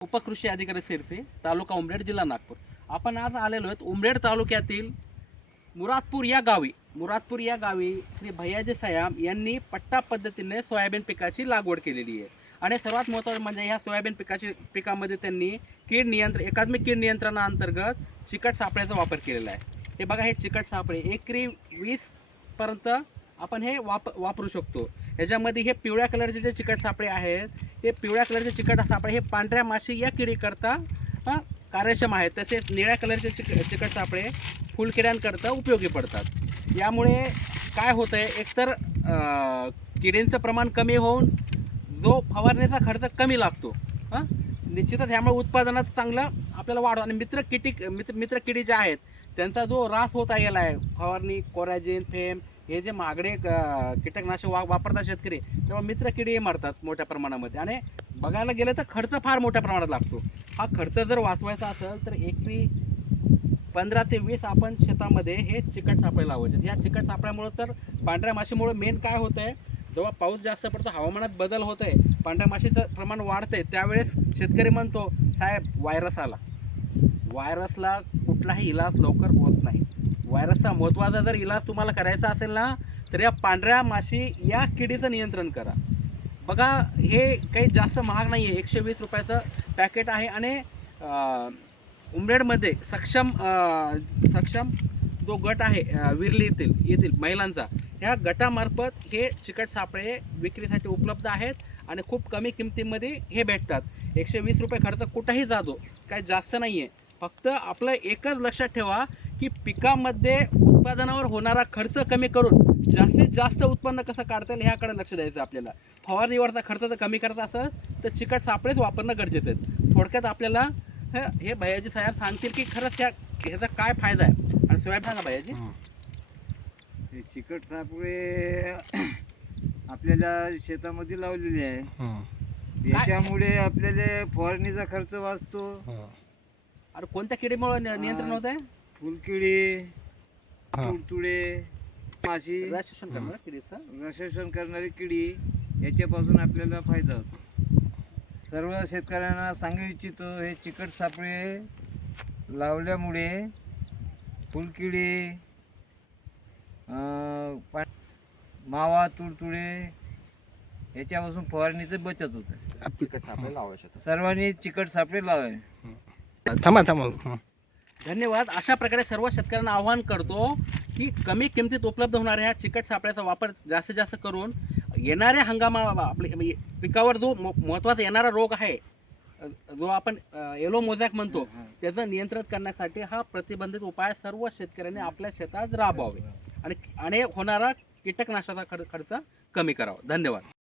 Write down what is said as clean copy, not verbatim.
उपकृषी अधिकारी सिरसी, तालुका उमरेड, जिल्हा नागपूर. आपण आज आलेलो आहेत उमरेड तालुक्यातील मुरादपूर या गावी श्री भैयाजी सयाम यांनी पट्टा पद्धतीने सोयाबीन पिकाची लागवड केलेली आहे. आणि सर्वात महत्त्वाचं म्हणजे ह्या सोयाबीन पिकामध्ये त्यांनी एकात्मिक कीड नियंत्रणाअंतर्गत चिकट सापळ्याचा वापर केलेला आहे. हे बघा, हे चिकट सापळे एकरी 20 पर्यंत आपण हे वापरू शकतो. याच्यामध्ये हे पिवळ्या कलरचे जे चिकट सापळे आहेत, हे पिवळ्या कलरचे चिकट सापळे हे पांढऱ्या माशी या किडीकरता कार्यक्षम आहेत. तसेच निळ्या कलरचे चिकट सापळे फुलकिड्यांकरता उपयोगी पडतात. यामुळे काय होतं आहे, एकतर किडींचं प्रमाण कमी होऊन जो फवारणीचा खर्च कमी लागतो. निश्चितच ह्यामुळे उत्पादनात चांगलं आपल्याला वाढ. आणि मित्र किडी जे आहेत त्यांचा जो ऱ्हास होता गेला आहे. फवारणी, कोरॅजिन, फेम हे जे महागडे कीटकनाशक वापरतात शेतकरी, तेव्हा मित्र किडी मरतात मोठ्या प्रमाणामध्ये. आणि बघायला गेलं तर खर्च फार मोठ्या प्रमाणात लागतो. हा खर्च जर वाचवायचा असेल तर एकरी 15 ते 20 आपण शेतामध्ये हे चिकट सापळे लावायचे. या चिकट सापळ्यामुळे तर पांढऱ्या माशीमुळे मेन काय होतं आहे, जेव्हा पाऊस जास्त पडतो, हवामानात बदल होत आहे, पांढऱ्या माशीचं प्रमाण वाढतंय, त्यावेळेस शेतकरी म्हणतो साहेब व्हायरस आला. व्हायरसला कुठलाही इलाज लवकर होत नाही. व्हायरसचा महत्त्वाचा जर इलाज तुम्हाला करायचा असेल ना, तर या पांढऱ्या माशी या किडीचं नियंत्रण करा. बघा, हे काही जास्त महाग नाही आहे, 120 रुपयाचं पॅकेट आहे. आणि उमरेडमध्ये सक्षम जो गट आहे विरली येथील महिलांचा, ह्या गटामार्फत हे चिकट सापळे विक्रीसाठी उपलब्ध आहेत आणि खूप कमी किमतीमध्ये हे भेटतात. 120 रुपये खर्च कुठंही जातो, काही जास्त नाही आहे. फक्त आपलं एकच लक्षात ठेवा की पिकामध्ये उत्पादनावर होणारा खर्च कमी करून जास्तीत जास्त उत्पन्न कसं काढता येईल ह्याकडे लक्ष द्यायचं आपल्याला. फवारणीवरचा खर्च जर कमी करायचा असेल तर चिकट सापळेच वापरणं गरजेचं आहे. थोडक्यात आपल्याला हे भैयाजी साहेब सांगतील की खरंच ह्याचा काय फायदा आहे. आणि सोयाबीन सांगा भैयाजी. हे चिकट सापळे आपल्याला शेतामध्ये लावलेले आहे. याच्यामुळे आपल्याला फवारणीचा खर्च वाचतो. अरे कोणत्या किडीमुळे नियंत्रण होत आहे? फुलकिडी, तुडतुडे, माशी, किडीचं करणारी किडी, याच्यापासून आपल्याला फायदा होतो. सर्व शेतकऱ्यांना सांगू इच्छितो, हे चिकट सापळे लावल्यामुळे फुलकिडी, मावा, तुडतुडे याच्यापासून फवारणीचं बचत होतं. चिकट सापळे लावायचे. सर्वांनी चिकट सापळे लावावे. थांबा. धन्यवाद. अशा प्रकारे सर्व शेतकऱ्यांना आवाहन करतो की कमी किमतीत उपलब्ध होणाऱ्या ह्या चिकट सापळ्याचा वापर जास्तीत जास्त करून येणाऱ्या आपले पिकावर जो महत्त्वाचा येणारा रोग आहे, जो आपण येलो मोझॅक म्हणतो, त्याचं नियंत्रण करण्यासाठी हा प्रतिबंधित उपाय सर्व शेतकऱ्यांनी आपल्या शेतात राबवावे आणि होणारा कीटकनाशकाचा खर्च कमी करावा. धन्यवाद.